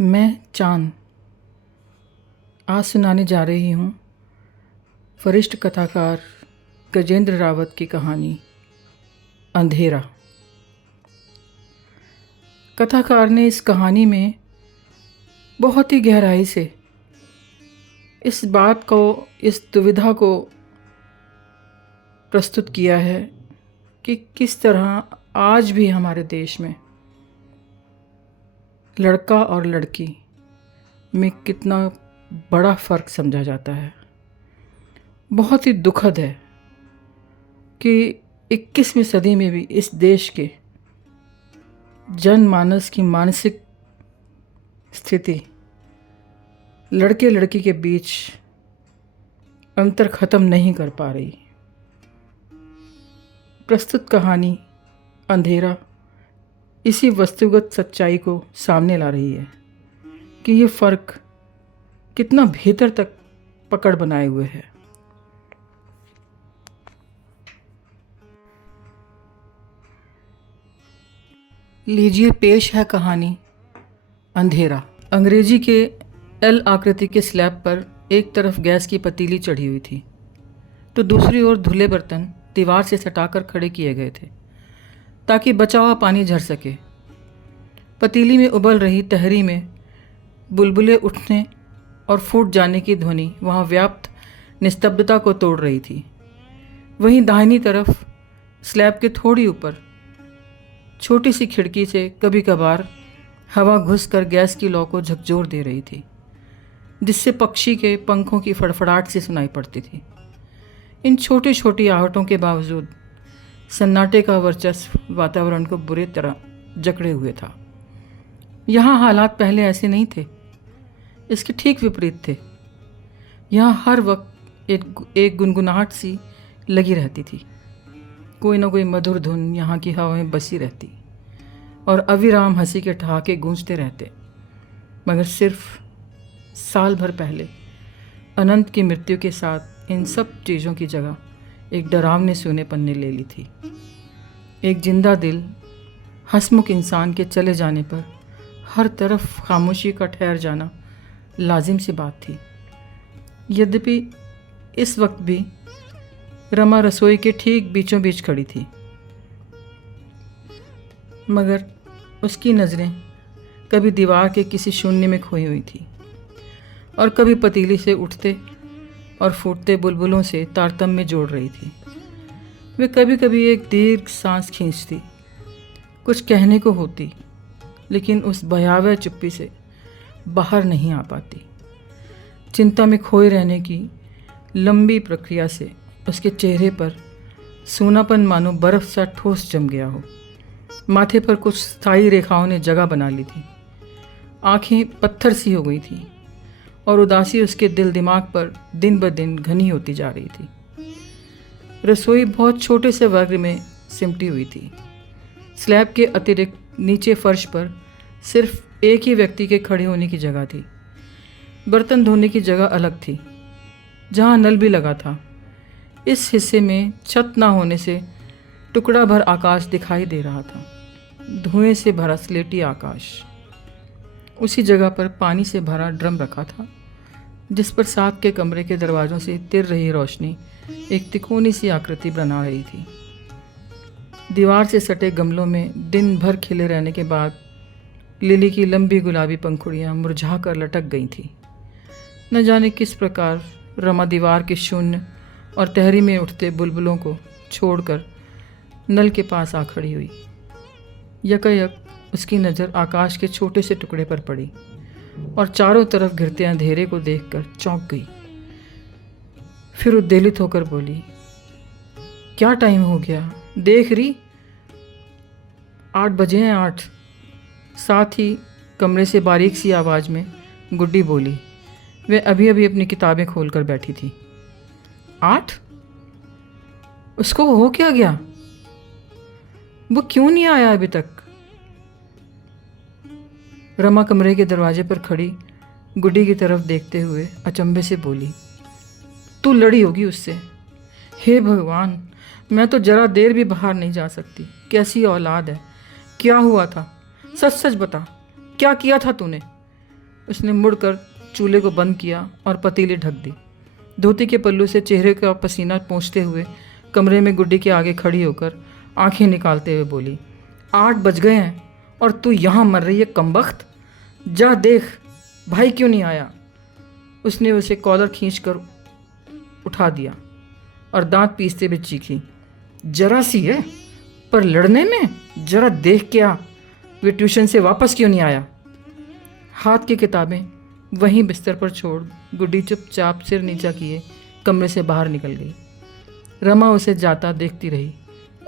मैं चांद आज सुनाने जा रही हूँ वरिष्ठ कथाकार गजेंद्र रावत की कहानी अंधेरा। कथाकार ने इस कहानी में बहुत ही गहराई से इस बात को, इस दुविधा को प्रस्तुत किया है कि किस तरह आज भी हमारे देश में लड़का और लड़की में कितना बड़ा फ़र्क समझा जाता है। बहुत ही दुखद है कि 21वीं सदी में भी इस देश के जनमानस की मानसिक स्थिति लड़के लड़की के बीच अंतर ख़त्म नहीं कर पा रही। प्रस्तुत कहानी अंधेरा इसी वस्तुगत सच्चाई को सामने ला रही है कि ये फ़र्क कितना भीतर तक पकड़ बनाए हुए है। लीजिए पेश है कहानी अंधेरा। अंग्रेजी के एल आकृति के स्लैब पर एक तरफ गैस की पतीली चढ़ी हुई थी तो दूसरी ओर धुले बर्तन दीवार से सटाकर खड़े किए गए थे ताकि बचा हुआ पानी झर सके। पतीली में उबल रही तहरी में बुलबुले उठने और फूट जाने की ध्वनि वहाँ व्याप्त निस्तब्धता को तोड़ रही थी। वहीं दाहिनी तरफ स्लैब के थोड़ी ऊपर छोटी सी खिड़की से कभी कभार हवा घुसकर गैस की लौ को झकझोर दे रही थी, जिससे पक्षी के पंखों की फड़फड़ाहट से सुनाई पड़ती थी। इन छोटी छोटी आहटों के बावजूद सन्नाटे का वर्चस्व वातावरण को बुरी तरह जकड़े हुए था। यहाँ हालात पहले ऐसे नहीं थे, इसके ठीक विपरीत थे। यहाँ हर वक्त एक गुनगुनाहट सी लगी रहती थी। कोई ना कोई मधुर धुन यहाँ की हवा में बसी रहती और अविराम हंसी के ठहाके गूंजते रहते। मगर सिर्फ साल भर पहले अनंत की मृत्यु के साथ इन सब चीज़ों की जगह एक डरावने सूनेपन ने ले ली थी। एक जिंदा दिल हंसमुख इंसान के चले जाने पर हर तरफ खामोशी का ठहर जाना लाजिम सी बात थी। यद्यपि इस वक्त भी रमा रसोई के ठीक बीचों बीच खड़ी थी, मगर उसकी नज़रें कभी दीवार के किसी शून्य में खोई हुई थी और कभी पतीली से उठते और फूटते बुलबुलों से तारतम्य जोड़ रही थी। वे कभी कभी एक दीर्घ सांस खींचती, कुछ कहने को होती, लेकिन उस भयावह चुप्पी से बाहर नहीं आ पाती। चिंता में खोए रहने की लंबी प्रक्रिया से उसके चेहरे पर सूनापन मानो बर्फ सा ठोस जम गया हो। माथे पर कुछ स्थायी रेखाओं ने जगह बना ली थी। आंखें पत्थर सी हो गई थी और उदासी उसके दिल दिमाग पर दिन ब दिन घनी होती जा रही थी। रसोई बहुत छोटे से वर्ग में सिमटी हुई थी। स्लैब के अतिरिक्त नीचे फर्श पर सिर्फ एक ही व्यक्ति के खड़े होने की जगह थी। बर्तन धोने की जगह अलग थी, जहाँ नल भी लगा था। इस हिस्से में छत ना होने से टुकड़ा भर आकाश दिखाई दे रहा था, धुएं से भरा स्लेटी आकाश। उसी जगह पर पानी से भरा ड्रम रखा था, जिस पर साथ के कमरे के दरवाज़ों से तिर रही रोशनी एक तिकोनी सी आकृति बना रही थी। दीवार से सटे गमलों में दिन भर खिले रहने के बाद लिली की लंबी गुलाबी पंखुड़ियाँ मुरझा कर लटक गई थीं। न जाने किस प्रकार रमा दीवार के शून्य और तहरी में उठते बुलबुलों को छोड़कर नल के पास आ खड़ी हुई। यकायक उसकी नज़र आकाश के छोटे से टुकड़े पर पड़ी और चारों तरफ घिरते अंधेरे को देखकर चौंक गई। फिर उद्वेलित होकर बोली, क्या टाइम हो गया, देख रही 8 बजे हैं 8। साथ ही कमरे से बारीक सी आवाज़ में गुड्डी बोली। वह अभी अभी अपनी किताबें खोलकर बैठी थी। 8? उसको हो क्या गया? वो क्यों नहीं आया अभी तक? रमा कमरे के दरवाजे पर खड़ी गुड्डी की तरफ देखते हुए अचंभे से बोली, तू लड़ी होगी उससे। हे भगवान, मैं तो जरा देर भी बाहर नहीं जा सकती। कैसी औलाद है। क्या हुआ था? सच सच बता, क्या किया था तूने? उसने मुड़कर चूल्हे को बंद किया और पतीली ढक दी। धोती के पल्लू से चेहरे का पसीना पोंछते हुए कमरे में गुड्डी के आगे खड़ी होकर आंखें निकालते हुए बोली, 8 बज गए हैं और तू यहाँ मर रही है कमबख्त। जा देख भाई क्यों नहीं आया। उसने उसे कॉलर खींचकर उठा दिया और दांत पीसते हुए चीखी, जरा सी है पर लड़ने में, जरा देख के आ, वे ट्यूशन से वापस क्यों नहीं आया। हाथ की किताबें वहीं बिस्तर पर छोड़ गुड्डी चुपचाप सिर नीचा किए कमरे से बाहर निकल गई। रमा उसे जाता देखती रही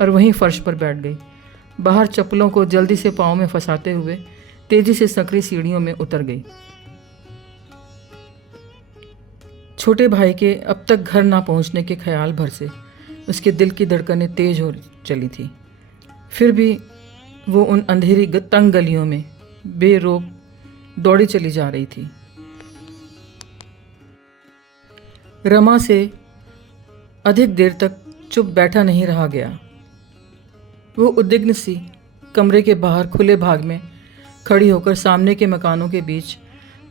और वहीं फर्श पर बैठ गई। बाहर चप्पलों को जल्दी से पाँव में फंसाते हुए तेजी से संकरी सीढ़ियों में उतर गई। छोटे भाई के अब तक घर ना पहुंचने के ख्याल भर से उसके दिल की धड़कनें तेज हो चली थी। फिर भी वो उन अंधेरी तंग गलियों में बेरोक दौड़ी चली जा रही थी। रमा से अधिक देर तक चुप बैठा नहीं रहा गया। वो उद्विग्न सी कमरे के बाहर खुले भाग में खड़ी होकर सामने के मकानों के बीच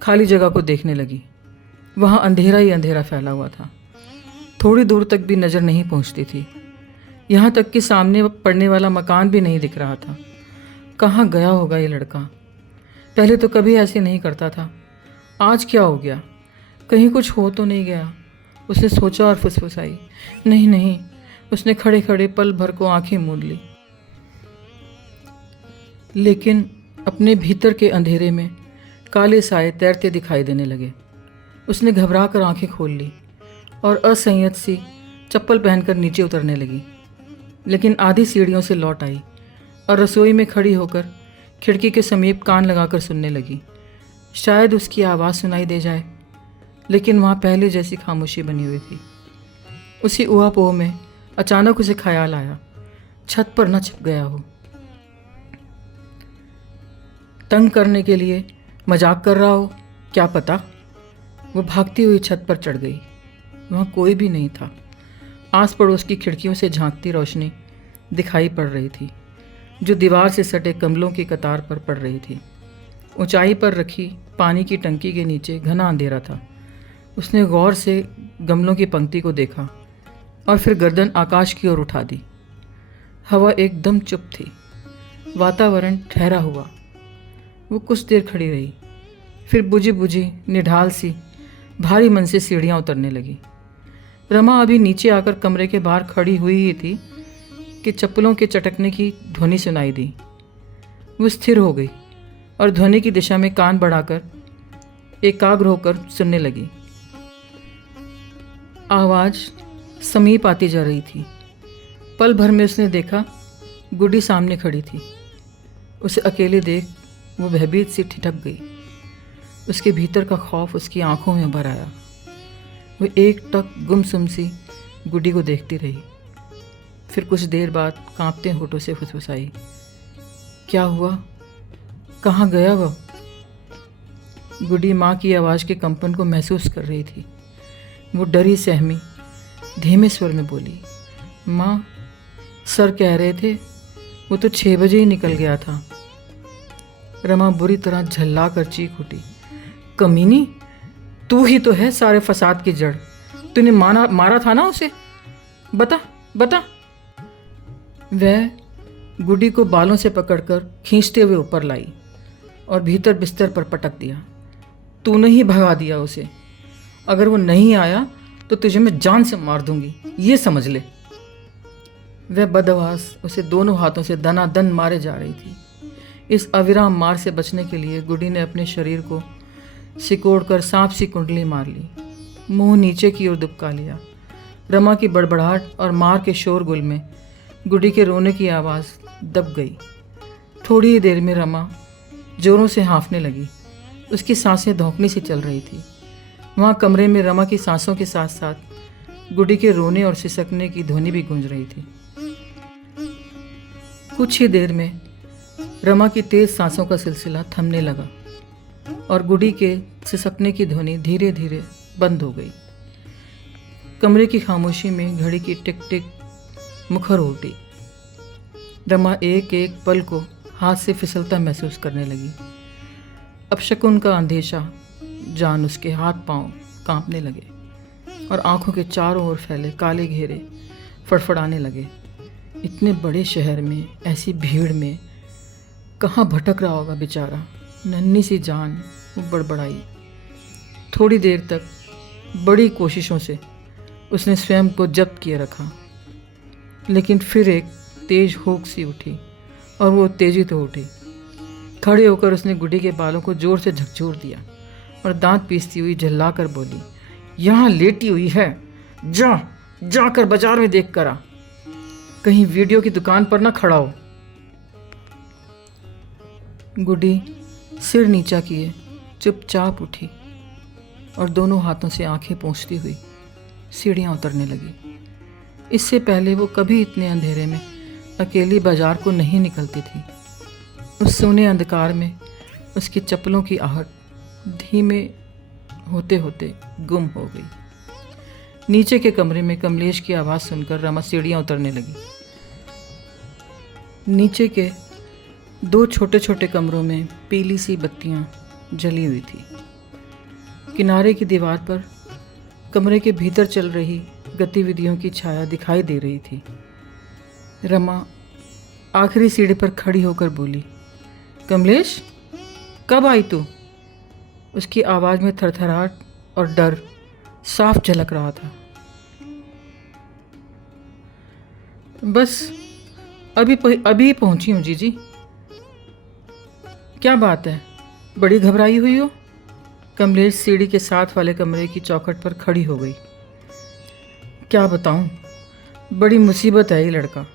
खाली जगह को देखने लगी। वहाँ अंधेरा ही अंधेरा फैला हुआ था, थोड़ी दूर तक भी नज़र नहीं पहुँचती थी। यहाँ तक कि सामने पड़ने वाला मकान भी नहीं दिख रहा था। कहाँ गया होगा ये लड़का? पहले तो कभी ऐसे नहीं करता था, आज क्या हो गया? कहीं कुछ हो तो नहीं गया? उसने सोचा और फुसफुसाई, नहीं नहीं। उसने खड़े खड़े पल भर को आंखें मूंद ली, लेकिन अपने भीतर के अंधेरे में काले साए तैरते दिखाई देने लगे। उसने घबरा कर आंखें खोल ली और असंयत सी चप्पल पहनकर नीचे उतरने लगी, लेकिन आधी सीढ़ियों से लौट आई और रसोई में खड़ी होकर खिड़की के समीप कान लगाकर सुनने लगी। शायद उसकी आवाज़ सुनाई दे जाए, लेकिन वहाँ पहले जैसी खामोशी बनी हुई थी। उसी ऊहापोह में अचानक उसे ख्याल आया, छत पर न छिप गया हो। तंग करने के लिए मजाक कर रहा हो, क्या पता। वो भागती हुई छत पर चढ़ गई। वहाँ कोई भी नहीं था। आस पड़ोस की खिड़कियों से झांकती रोशनी दिखाई पड़ रही थी, जो दीवार से सटे कमलों की कतार पर पड़ रही थी। ऊंचाई पर रखी पानी की टंकी के नीचे घना अंधेरा था। उसने गौर से गमलों की पंक्ति को देखा और फिर गर्दन आकाश की ओर उठा दी। हवा एकदम चुप थी, वातावरण ठहरा हुआ। वो कुछ देर खड़ी रही, फिर बुझी बुझी निढाल सी भारी मन से सीढ़ियाँ उतरने लगी। रमा अभी नीचे आकर कमरे के बाहर खड़ी हुई ही थी कि चप्पलों के चटकने की ध्वनि सुनाई दी। वो स्थिर हो गई और ध्वनि की दिशा में कान बढ़ाकर एकाग्र होकर सुनने लगी। आवाज़ समीप आती जा रही थी। पल भर में उसने देखा गुड्डी सामने खड़ी थी। उसे अकेले देख वो भयभीत सी ठिठक गई। उसके भीतर का खौफ उसकी आंखों में भर आया। वो एक टक गुमसुम सी गुड्डी को देखती रही, फिर कुछ देर बाद कांपते होठों से फुसफुसाई, क्या हुआ? कहाँ गया वह? गुड्डी माँ की आवाज़ के कंपन को महसूस कर रही थी। वो डरी सहमी धीमे स्वर में बोली, माँ, सर कह रहे थे वो तो 6 बजे ही निकल गया था। रमा बुरी तरह झल्ला कर चीख उठी, कमीनी, तू ही तो है सारे फसाद की जड़। तूने मारा था ना उसे, बता बता। वह गुड्डी को बालों से पकड़कर खींचते हुए ऊपर लाई और भीतर बिस्तर पर पटक दिया। तूने ही भगा दिया उसे। अगर वो नहीं आया तो तुझे मैं जान से मार दूंगी, ये समझ ले। वह बदहवास उसे दोनों हाथों से दनादन मारे जा रही थी। इस अविराम मार से बचने के लिए गुड्डी ने अपने शरीर को सिकोड़कर सांप सी कुंडली मार ली, मुंह नीचे की ओर दुबका लिया। रमा की बड़बड़ाहट और मार के शोरगुल में गुड्डी के रोने की आवाज़ दब गई। थोड़ी ही देर में रमा जोरों से हाँफने लगी। उसकी सांसें धौंकनी सी चल रही थी। वहाँ कमरे में रमा की सांसों के साथ साथ गुड्डी के रोने और सिसकने की ध्वनि भी गूंज रही थी। कुछ ही देर में रमा की तेज सांसों का सिलसिला थमने लगा और गुड्डी के सिसकने की ध्वनि धीरे धीरे बंद हो गई। कमरे की खामोशी में घड़ी की टिक टिक मुखर उठी। रमा एक एक पल को हाथ से फिसलता महसूस करने लगी। अपशकुन का अंदेशा जान उसके हाथ पांव कांपने लगे और आंखों के चारों ओर फैले काले घेरे फड़फड़ाने लगे। इतने बड़े शहर में ऐसी भीड़ में कहाँ भटक रहा होगा बेचारा। नन्ही सी जान वो बड़बड़ाई। थोड़ी देर तक बड़ी कोशिशों से उसने स्वयं को जब्त किए रखा, लेकिन फिर एक तेज होक सी उठी और वो उत्तेजित हो उठी। खड़े होकर उसने गुड्डी के बालों को जोर से झकझोर दिया और दांत पीसती हुई झल्लाकर बोली, यहाँ लेटी हुई है, जाकर बाजार में देख कर आ, कहीं वीडियो की दुकान पर ना खड़ा हो। गुड्डी सिर नीचा किए चुपचाप उठी और दोनों हाथों से आंखें पोंछती हुई सीढ़ियाँ उतरने लगी। इससे पहले वो कभी इतने अंधेरे में अकेली बाजार को नहीं निकलती थी। उस सोने अंधकार में उसकी चप्पलों की आहट धीमे होते होते गुम हो गई। नीचे के कमरे में कमलेश की आवाज़ सुनकर रमा सीढ़ियाँ उतरने लगी। नीचे के 2 छोटे छोटे कमरों में पीली सी बत्तियाँ जली हुई थी। किनारे की दीवार पर कमरे के भीतर चल रही गतिविधियों की छाया दिखाई दे रही थी। रमा आखिरी सीढ़ी पर खड़ी होकर बोली, कमलेश, कब आई तू? उसकी आवाज़ में थरथराहट और डर साफ झलक रहा था। बस अभी पहुंची हूँ जीजी। क्या बात है, बड़ी घबराई हुई हो? कमलेश सीढ़ी के साथ वाले कमरे की चौखट पर खड़ी हो गई। क्या बताऊं, बड़ी मुसीबत है ये लड़का।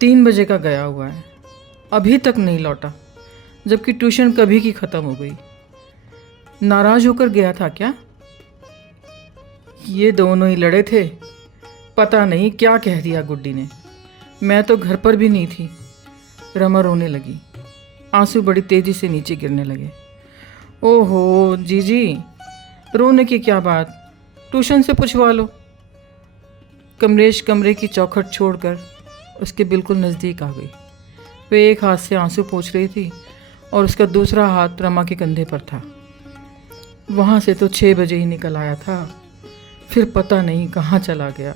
3 बजे का गया हुआ है, अभी तक नहीं लौटा, जबकि ट्यूशन कभी की ख़त्म हो गई। नाराज़ होकर गया था क्या? ये दोनों ही लड़े थे, पता नहीं क्या कह दिया गुड्डी ने। मैं तो घर पर भी नहीं थी। रमा रोने लगी। आंसू बड़ी तेज़ी से नीचे गिरने लगे। ओहो जीजी, रोने की क्या बात, ट्यूशन से पूछवा लो। कमलेश कमरे की चौखट छोड़कर उसके बिल्कुल नज़दीक आ गई। वे एक हाथ से आंसू पोंछ रही थी और उसका दूसरा हाथ रमा के कंधे पर था। वहाँ से तो 6 बजे ही निकल आया था, फिर पता नहीं कहाँ चला गया।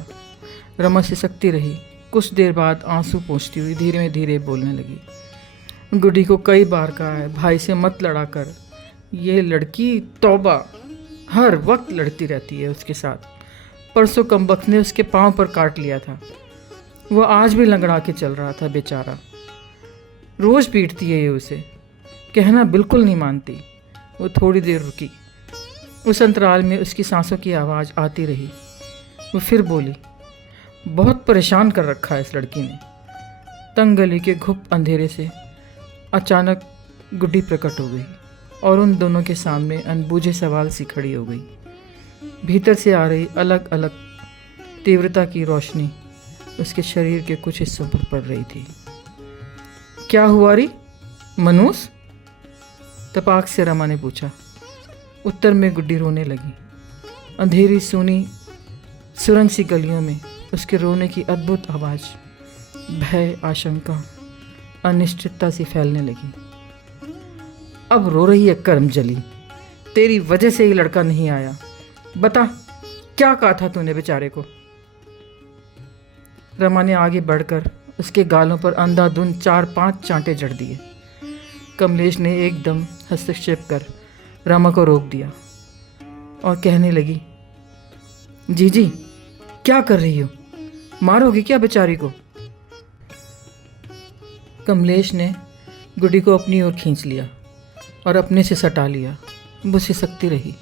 रमा सिसकती रही। कुछ देर बाद आंसू पोंछती हुई धीरे धीरे बोलने लगी। गुड्डी को कई बार कहा है भाई से मत लड़ा कर, ये लड़की तौबा हर वक्त लड़ती रहती है उसके साथ। परसों कमबख्त ने उसके पाँव पर काट लिया था, वो आज भी लंगड़ा के चल रहा था बेचारा। रोज़ पीटती है ये उसे, कहना बिल्कुल नहीं मानती। वो थोड़ी देर रुकी। उस अंतराल में उसकी सांसों की आवाज़ आती रही। वो फिर बोली, बहुत परेशान कर रखा है इस लड़की ने। तंग गली के घुप अंधेरे से अचानक गुड्डी प्रकट हो गई और उन दोनों के सामने अनबूझे सवाल सी खड़ी हो गई। भीतर से आ रही अलग अलग तीव्रता की रोशनी उसके शरीर के कुछ हिस्सों पर पड़ रही थी। क्या हुआ री मनूस? तपाक से रमा ने पूछा। उत्तर में गुड्डी रोने लगी। अंधेरी सूनी सुरंग सी गलियों में उसके रोने की अद्भुत आवाज़ भय, आशंका, अनिश्चितता सी फैलने लगी। अब रो रही है कर्मजली, तेरी वजह से ही लड़का नहीं आया। बता, क्या कहा था तूने बेचारे को? रमा ने आगे बढ़कर उसके गालों पर अंधाधुंध 4-5 चांटे जड़ दिए। कमलेश ने एकदम हस्तक्षेप कर रमा को रोक दिया और कहने लगी, जीजी क्या कर रही हो, मारोगी क्या बेचारी को? कमलेश ने गुड्डी को अपनी ओर खींच लिया और अपने से सटा लिया। वो सिसकती रही।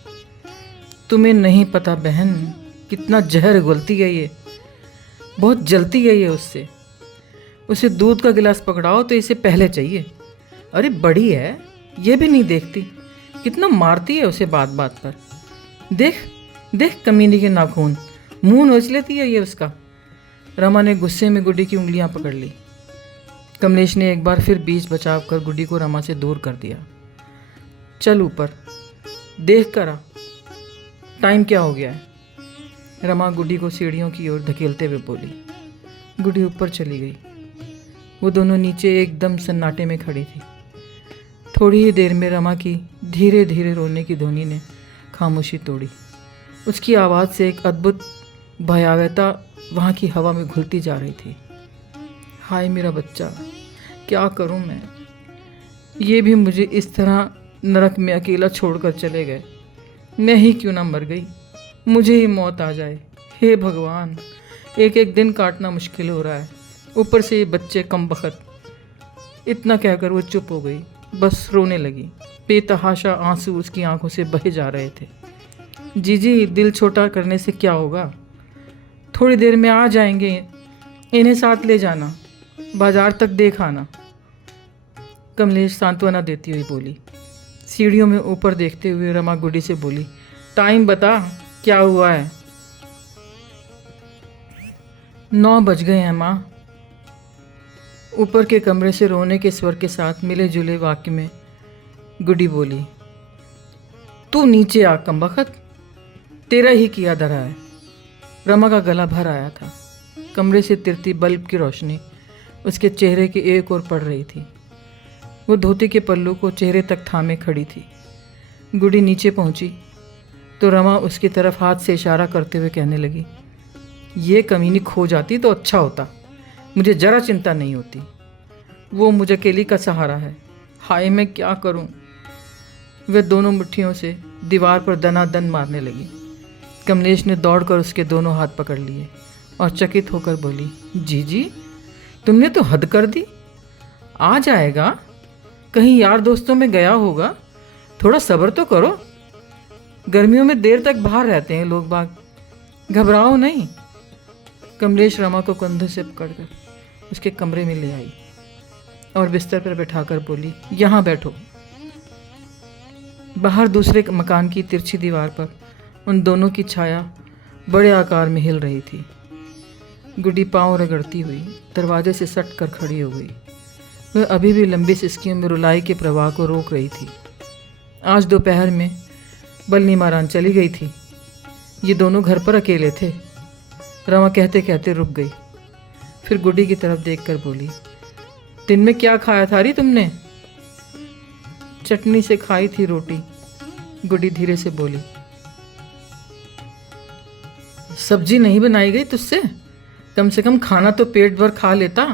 तुम्हें नहीं पता बहन, कितना जहर घुलती है ये, बहुत जलती है ये उससे। उसे दूध का गिलास पकड़ाओ तो इसे पहले चाहिए। अरे बड़ी है, ये भी नहीं देखती, कितना मारती है उसे बात बात पर। देख देख कमीनी के नाखून, मुंह नोच लेती है ये उसका। रमा ने गुस्से में गुड्डी की उंगलियां पकड़ ली। कमलेश ने एक बार फिर बीच बचाव कर गुड्डी को रमा से दूर कर दिया। चल ऊपर देख कर आ, टाइम क्या हो गया है? रमा गुड्डी को सीढ़ियों की ओर धकेलते हुए बोली। गुड्डी ऊपर चली गई। वो दोनों नीचे एकदम सन्नाटे में खड़ी थी। थोड़ी ही देर में रमा की धीरे धीरे रोने की ध्वनि ने खामोशी तोड़ी। उसकी आवाज़ से एक अद्भुत भयावहता वहाँ की हवा में घुलती जा रही थी। हाय मेरा बच्चा, क्या करूँ मैं? ये भी मुझे इस तरह नरक में अकेला छोड़कर चले गए। मैं ही क्यों ना मर गई, मुझे ही मौत आ जाए। हे भगवान, एक एक दिन काटना मुश्किल हो रहा है, ऊपर से ये बच्चे कम बखत। इतना कहकर वो चुप हो गई, बस रोने लगी। बेतहाशा आंसू उसकी आंखों से बहे जा रहे थे। जीजी, दिल छोटा करने से क्या होगा? थोड़ी देर में आ जाएंगे, इन्हें साथ ले जाना, बाजार तक देख आना, कमलेश सांत्वना देती हुई बोली। सीढ़ियों में ऊपर देखते हुए रमा गुड्डी से बोली, टाइम बता, क्या हुआ है? 9 बज गए हैं माँ। ऊपर के कमरे से रोने के स्वर के साथ मिले जुले वाक्य में गुड्डी बोली। तू नीचे आ कमबख्त, तेरा ही किया धरा है। रमा का गला भर आया था। कमरे से तिरती बल्ब की रोशनी उसके चेहरे के एक ओर पड़ रही थी। वो धोती के पल्लू को चेहरे तक थामे खड़ी थी। गुड्डी नीचे पहुंची तो रमा उसकी तरफ हाथ से इशारा करते हुए कहने लगी, ये कमीनी खो जाती तो अच्छा होता, मुझे जरा चिंता नहीं होती। वो मुझे अकेली का सहारा है। हाय मैं क्या करूं? वह दोनों मुट्ठियों से दीवार पर दनादन मारने लगी। कमलेश ने दौड़कर उसके दोनों हाथ पकड़ लिए और चकित होकर बोली, जीजी, तुमने तो हद कर दी। आ जाएगा, कहीं यार दोस्तों में गया होगा, थोड़ा सब्र तो करो। गर्मियों में देर तक बाहर रहते हैं लोग बाग, घबराओ नहीं। कमलेश रमा को कंधे से पकड़कर उसके कमरे में ले आई और बिस्तर पर बैठाकर बोली, यहाँ बैठो। बाहर दूसरे मकान की तिरछी दीवार पर उन दोनों की छाया बड़े आकार में हिल रही थी। गुड्डी पांव रगड़ती हुई दरवाजे से सट कर खड़ी हो गई। वह अभी भी लंबी सिसकियों में रुलाई के प्रवाह को रोक रही थी। आज दोपहर में बल्ली मारान चली गई थी। ये दोनों घर पर अकेले थे। रमा कहते कहते रुक गई, फिर गुड्डी की तरफ देखकर बोली, दिन में क्या खाया था री तुमने? चटनी से खाई थी रोटी, गुड्डी धीरे से बोली। सब्जी नहीं बनाई गई तुझसे? कम से कम खाना तो पेट भर खा लेता।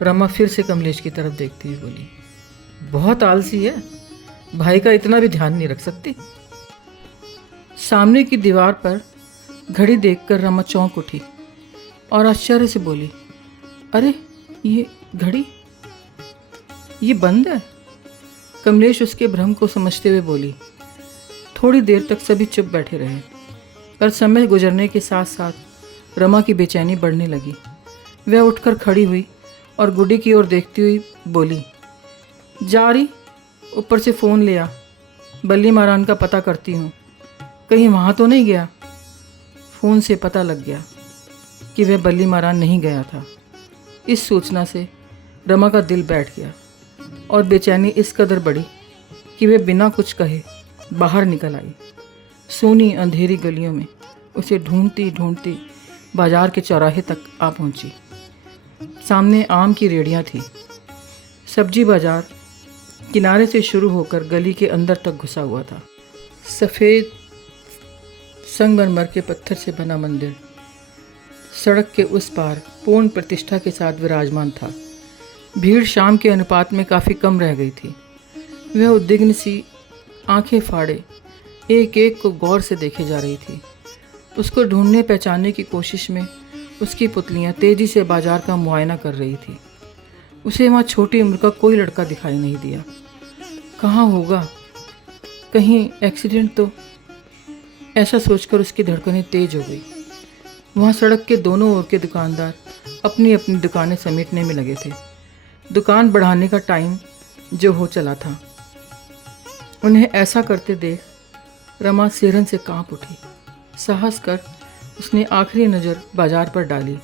रमा फिर से कमलेश की तरफ देखती हुई बोली, बहुत आलसी है, भाई का इतना भी ध्यान नहीं रख सकती। सामने की दीवार पर घड़ी देखकर रमा चौंक उठी और आश्चर्य से बोली, अरे ये घड़ी, ये बंद है। कमलेश उसके भ्रम को समझते हुए बोली। थोड़ी देर तक सभी चुप बैठे रहे, पर समय गुजरने के साथ साथ रमा की बेचैनी बढ़ने लगी। वह उठकर खड़ी हुई और गुड्डी की ओर देखती हुई बोली, जा रही, ऊपर से फ़ोन लिया, बल्ली महारान का पता करती हूँ, कहीं वहाँ तो नहीं गया। फ़ोन से पता लग गया कि वह बल्ली महारान नहीं गया था। इस सूचना से रमा का दिल बैठ गया और बेचैनी इस कदर बढ़ी कि वह बिना कुछ कहे बाहर निकल आई। सूनी अंधेरी गलियों में उसे ढूंढती ढूंढती बाजार के चौराहे तक आ पहुंची। सामने आम की रेहड़ियाँ थी। सब्जी बाजार किनारे से शुरू होकर गली के अंदर तक घुसा हुआ था। सफ़ेद संगमरमर के पत्थर से बना मंदिर सड़क के उस पार पूर्ण प्रतिष्ठा के साथ विराजमान था। भीड़ शाम के अनुपात में काफ़ी कम रह गई थी। वह उद्विग्न सी आंखें फाड़े एक एक को गौर से देखे जा रही थी। उसको ढूंढने पहचानने की कोशिश में उसकी पुतलियाँ तेज़ी से बाजार का मुआयना कर रही थी। उसे वहाँ छोटी उम्र का कोई लड़का दिखाई नहीं दिया। कहाँ होगा, कहीं एक्सीडेंट तो? ऐसा सोचकर उसकी धड़कनें तेज हो गई। वहाँ सड़क के दोनों ओर के दुकानदार अपनी अपनी दुकानें समेटने में लगे थे। दुकान बढ़ाने का टाइम जो हो चला था। उन्हें ऐसा करते देख रमा सिरहन से कांप उठी। साहस कर उसने आखिरी नज़र बाजार पर डाली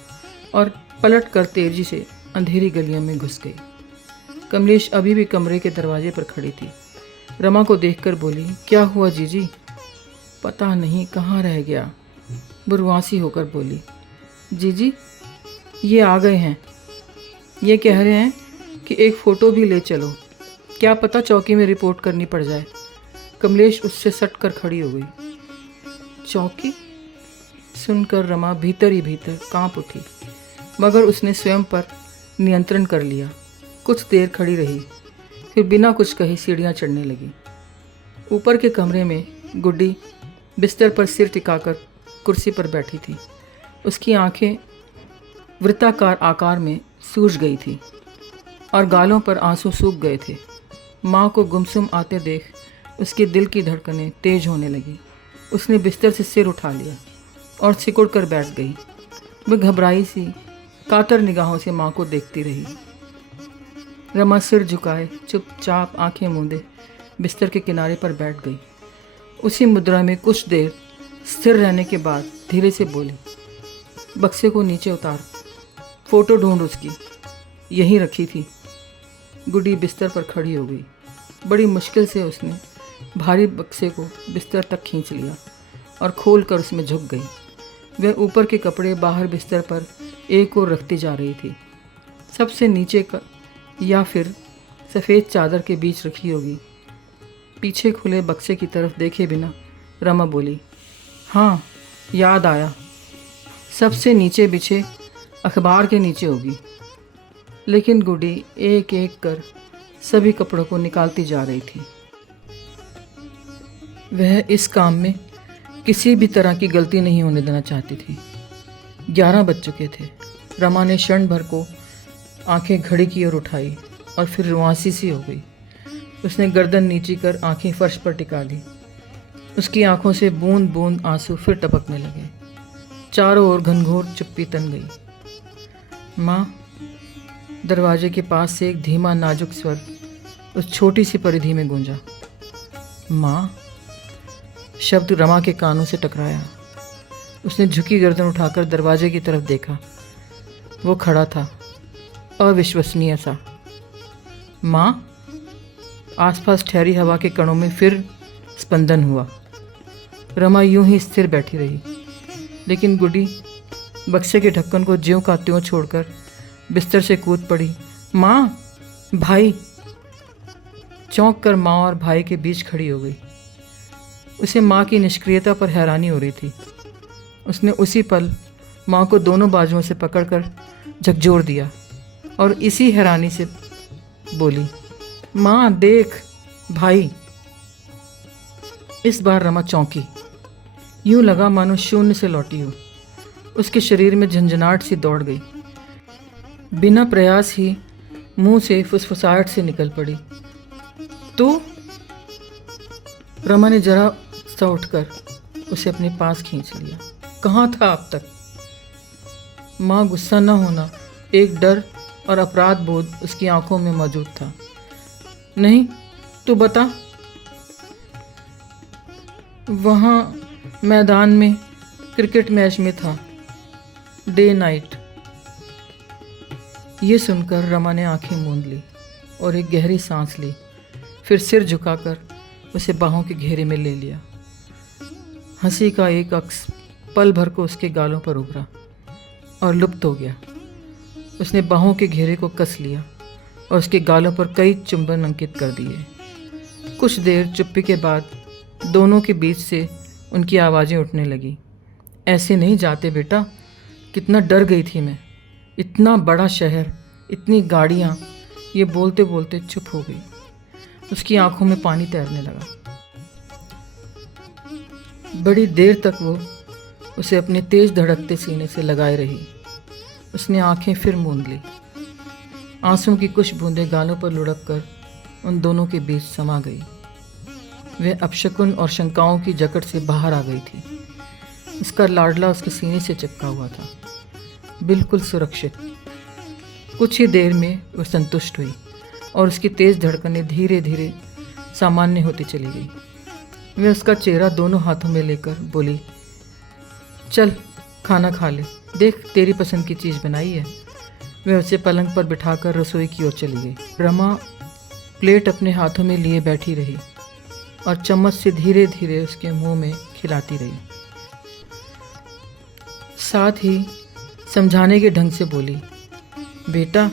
और पलट कर तेजी से अंधेरी गलियों में घुस गई। कमलेश अभी भी कमरे के दरवाजे पर खड़ी थी। रमा को देखकर बोली, क्या हुआ जीजी? पता नहीं कहाँ रह गया, बुरवासी होकर बोली। जीजी ये आ गए हैं, ये कह रहे हैं कि एक फ़ोटो भी ले चलो, क्या पता चौकी में रिपोर्ट करनी पड़ जाए। कमलेश उससे सट कर खड़ी हो गई। चौकी सुनकर रमा भीतर ही भीतर कांप उठी, मगर उसने स्वयं पर नियंत्रण कर लिया। कुछ देर खड़ी रही, फिर बिना कुछ कहे सीढ़ियाँ चढ़ने लगी। ऊपर के कमरे में गुड्डी बिस्तर पर सिर टिकाकर कुर्सी पर बैठी थी। उसकी आंखें वृत्ताकार आकार में सूज गई थी और गालों पर आंसू सूख गए थे। माँ को गुमसुम आते देख उसके दिल की धड़कनें तेज होने लगी। उसने बिस्तर से सिर उठा लिया और सिकुड़ कर बैठ गई। वह घबराई सी कातर निगाहों से माँ को देखती रही। रमा सिर झुकाए चुपचाप आंखें मूंदे बिस्तर के किनारे पर बैठ गई। उसी मुद्रा में कुछ देर स्थिर रहने के बाद धीरे से बोली, बक्से को नीचे उतार, फ़ोटो ढूंढ उसकी, यहीं रखी थी। गुड्डी बिस्तर पर खड़ी हो गई। बड़ी मुश्किल से उसने भारी बक्से को बिस्तर तक खींच लिया और खोल कर उसमें झुक गई। वह ऊपर के कपड़े बाहर बिस्तर पर एक और रखती जा रही थी। सबसे नीचे का या फिर सफ़ेद चादर के बीच रखी होगी। पीछे खुले बक्से की तरफ देखे बिना रमा बोली, हाँ याद आया, सबसे नीचे बिछे अखबार के नीचे होगी। लेकिन गुड्डी एक एक कर सभी कपड़ों को निकालती जा रही थी। वह इस काम में किसी भी तरह की गलती नहीं होने देना चाहती थी। 11 बज चुके थे। रमा ने क्षण भर को आंखें घड़ी की ओर उठाई और फिर रुआंसी सी हो गई। उसने गर्दन नीची कर आंखें फर्श पर टिका दी। उसकी आंखों से बूंद बूंद आंसू फिर टपकने लगे। चारों ओर घनघोर चुप्पी तन गई। माँ, दरवाजे के पास से एक धीमा नाजुक स्वर उस छोटी सी परिधि में गूंजा। माँ, शब्द रमा के कानों से टकराया। उसने झुकी गर्दन उठाकर दरवाजे की तरफ देखा। वो खड़ा था, अविश्वसनीय सा। माँ, आसपास ठहरी हवा के कणों में फिर स्पंदन हुआ। रमा यूं ही स्थिर बैठी रही, लेकिन गुड्डी बक्से के ढक्कन को ज्यों का त्यों छोड़कर बिस्तर से कूद पड़ी। माँ, भाई! चौंक कर माँ और भाई के बीच खड़ी हो गई। उसे माँ की निष्क्रियता पर हैरानी हो रही थी। उसने उसी पल माँ को दोनों बाजुओं से पकड़कर झकझोर दिया और इसी हैरानी से बोली, माँ देख, भाई! इस बार रमा चौंकी। यूं लगा मानो शून्य से लौटी हो। उसके शरीर में झंझनाहट सी दौड़ गई। बिना प्रयास ही मुंह से फुसफुसाहट से निकल पड़ी, तू? रमा ने जरा सा उठकर उसे अपने पास खींच लिया। कहाँ था अब तक? माँ, गुस्सा न होना, एक डर और अपराध बोध उसकी आंखों में मौजूद था। नहीं, तू बता। वहाँ मैदान में क्रिकेट मैच में था, डे नाइट। ये सुनकर रमा ने आंखें मूंद ली और एक गहरी सांस ली। फिर सिर झुकाकर उसे बाहों के घेरे में ले लिया। हंसी का एक अक्स पल भर को उसके गालों पर उभरा और लुप्त हो गया। उसने बाहों के घेरे को कस लिया और उसके गालों पर कई चुंबन अंकित कर दिए। कुछ देर चुप्पी के बाद दोनों के बीच से उनकी आवाज़ें उठने लगी। ऐसे नहीं जाते बेटा, कितना डर गई थी मैं, इतना बड़ा शहर, इतनी गाड़ियाँ। ये बोलते बोलते चुप हो गई। उसकी आंखों में पानी तैरने लगा। बड़ी देर तक वो उसे अपने तेज धड़कते सीने से लगाए रही। उसने आंखें फिर मूंद ली। आंसुओं की कुछ बूंदें गालों पर लुढ़क कर उन दोनों के बीच समा गई। वह अपशकुन और शंकाओं की जकड़ से बाहर आ गई थी। उसका लाडला उसके सीने से चिपका हुआ था, बिल्कुल सुरक्षित। कुछ ही देर में वह संतुष्ट हुई और उसकी तेज धड़कनें धीरे धीरे सामान्य होती चली गई। वह उसका चेहरा दोनों हाथों में लेकर बोली, चल खाना खा ले, देख तेरी पसंद की चीज़ बनाई है। वह उसे पलंग पर बिठाकर रसोई की ओर चली गई। रमा प्लेट अपने हाथों में लिए बैठी रही और चम्मच से धीरे धीरे उसके मुंह में खिलाती रही। साथ ही समझाने के ढंग से बोली, बेटा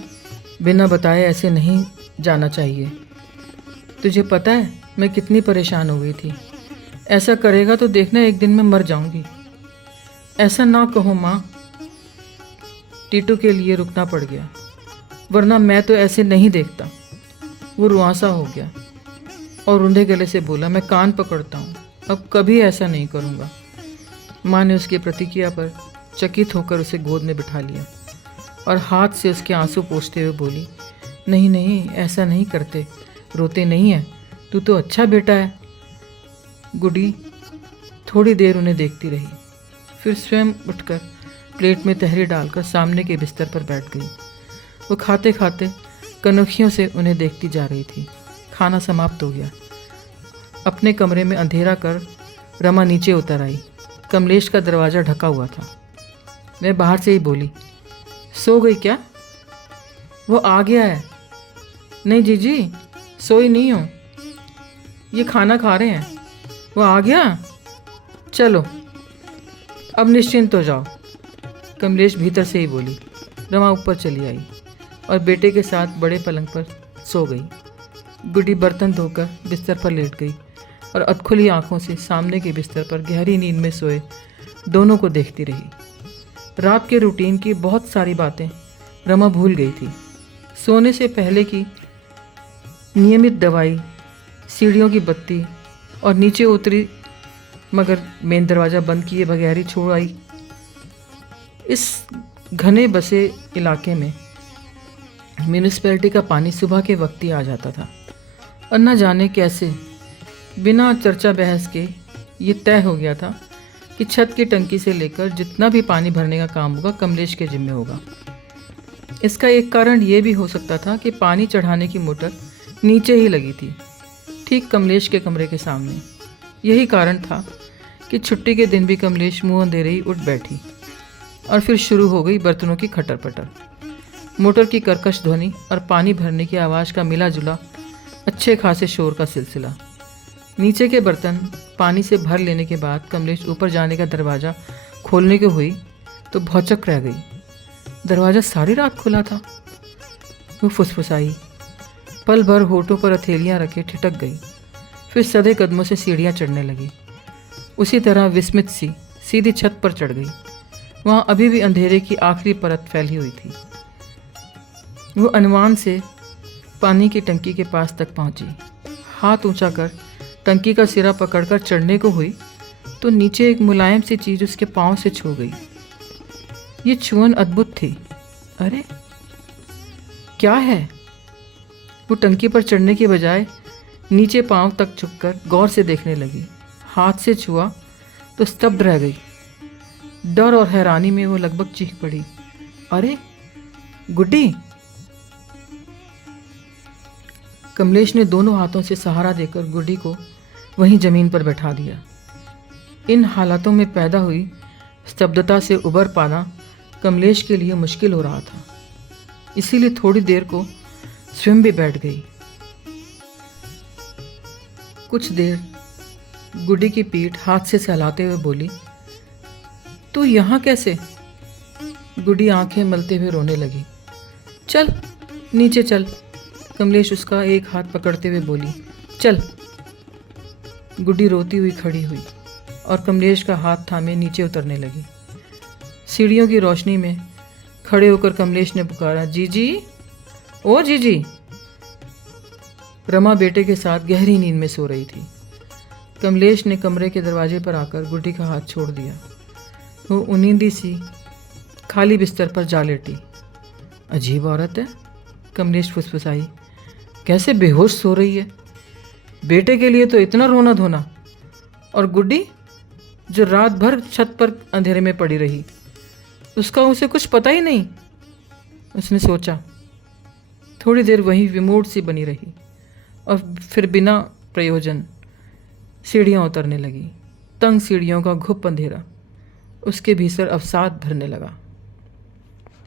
बिना बताए ऐसे नहीं जाना चाहिए। तुझे पता है मैं कितनी परेशान हो गई थी। ऐसा करेगा तो देखना एक दिन मैं मर जाऊंगी। ऐसा ना कहो माँ। टीटू के लिए रुकना पड़ गया, वरना मैं तो ऐसे नहीं देखता। वो रुआंसा हो गया और रूंधे गले से बोला, मैं कान पकड़ता हूँ, अब कभी ऐसा नहीं करूँगा। माँ ने उसकी प्रतिक्रिया पर चकित होकर उसे गोद में बिठा लिया और हाथ से उसके आंसू पोंछते हुए बोली, नहीं नहीं, ऐसा नहीं करते, रोते नहीं है, तू तो अच्छा बेटा है। गुड्डी थोड़ी देर उन्हें देखती रही, फिर स्वयं उठकर प्लेट में तहरी डालकर सामने के बिस्तर पर बैठ गई। वो खाते खाते कनखियों से उन्हें देखती जा रही थी। खाना समाप्त हो गया। अपने कमरे में अंधेरा कर रमा नीचे उतर आई। कमलेश का दरवाज़ा ढका हुआ था। मैं बाहर से ही बोली, सो गई क्या? वो आ गया है। नहीं जीजी, सोई नहीं हूँ, ये खाना खा रहे हैं। वो आ गया? चलो अब निश्चिंत हो जाओ, कमलेश भीतर से ही बोली। रमा ऊपर चली आई और बेटे के साथ बड़े पलंग पर सो गई। गुड्डी बर्तन धोकर बिस्तर पर लेट गई और अधखुली आंखों से सामने के बिस्तर पर गहरी नींद में सोए दोनों को देखती रही। रात के रूटीन की बहुत सारी बातें रमा भूल गई थी। सोने से पहले की नियमित दवाई, सीढ़ियों की बत्ती और नीचे उतरी मगर मेन दरवाज़ा बंद किए बगैर ही छोड़ आई। इस घने बसे इलाके में म्यूनिसिपैलिटी का पानी सुबह के वक्त ही आ जाता था और न जाने कैसे बिना चर्चा बहस के ये तय हो गया था कि छत की टंकी से लेकर जितना भी पानी भरने का काम होगा कमलेश के जिम्मे होगा। इसका एक कारण ये भी हो सकता था कि पानी चढ़ाने की मोटर नीचे ही लगी थी, ठीक कमलेश के कमरे के सामने। यही कारण था कि छुट्टी के दिन भी कमलेश मुंह अंधेरे ही उठ बैठी और फिर शुरू हो गई बर्तनों की खटर पटर। मोटर की कर्कश ध्वनि और पानी भरने की आवाज़ का मिला जुला अच्छे खासे शोर का सिलसिला। नीचे के बर्तन पानी से भर लेने के बाद कमलेश ऊपर जाने का दरवाज़ा खोलने को हुई तो भौचक रह गई। दरवाज़ा सारी रात खुला था। वो फुसफुसाई, पल भर होठों पर हथेलियाँ रखे ठिठक गई, फिर सधे कदमों से सीढ़ियाँ चढ़ने लगी। उसी तरह विस्मित सी सीधी छत पर चढ़ गई। वहाँ अभी भी अंधेरे की आखिरी परत फैली हुई थी। वो अनुमान से पानी की टंकी के पास तक पहुँची। हाथ ऊंचा कर टंकी का सिरा पकड़कर चढ़ने को हुई तो नीचे एक मुलायम सी चीज़ उसके पाँव से छू गई। ये छुअन अद्भुत थी। अरे क्या है? वो टंकी पर चढ़ने के बजाय नीचे पाँव तक झुककर गौर से देखने लगी। हाथ से छुआ तो स्तब्ध रह गई। डर और हैरानी में वो लगभग चीख पड़ी, अरे गुड्डी! कमलेश ने दोनों हाथों से सहारा देकर गुड्डी को वहीं जमीन पर बैठा दिया। इन हालातों में पैदा हुई स्तब्धता से उबर पाना कमलेश के लिए मुश्किल हो रहा था, इसीलिए थोड़ी देर को स्वयं भी बैठ गई। कुछ देर गुड्डी की पीठ हाथ से सहलाते हुए बोली, तू यहाँ कैसे? गुड्डी आंखें मलते हुए रोने लगी। चल नीचे चल, कमलेश उसका एक हाथ पकड़ते हुए बोली। चल। गुड्डी रोती हुई खड़ी हुई और कमलेश का हाथ थामे नीचे उतरने लगी। सीढ़ियों की रोशनी में खड़े होकर कमलेश ने पुकारा, जीजी, ओ जीजी। रमा बेटे के साथ गहरी नींद में सो रही थी। कमलेश ने कमरे के दरवाजे पर आकर गुड्डी का हाथ छोड़ दिया। वो उनींदी सी खाली बिस्तर पर जा लेटी। अजीब औरत है, कमलेश फुसफुसाई। कैसे बेहोश सो रही है? बेटे के लिए तो इतना रोना धोना, और गुड्डी जो रात भर छत पर अंधेरे में पड़ी रही, उसका उसे कुछ पता ही नहीं। उसने सोचा। थोड़ी देर वहीं विमूढ़ सी बनी रही और फिर बिना प्रयोजन सीढ़ियाँ उतरने लगी। तंग सीढ़ियों का घुप अंधेरा उसके भीतर अवसाद भरने लगा।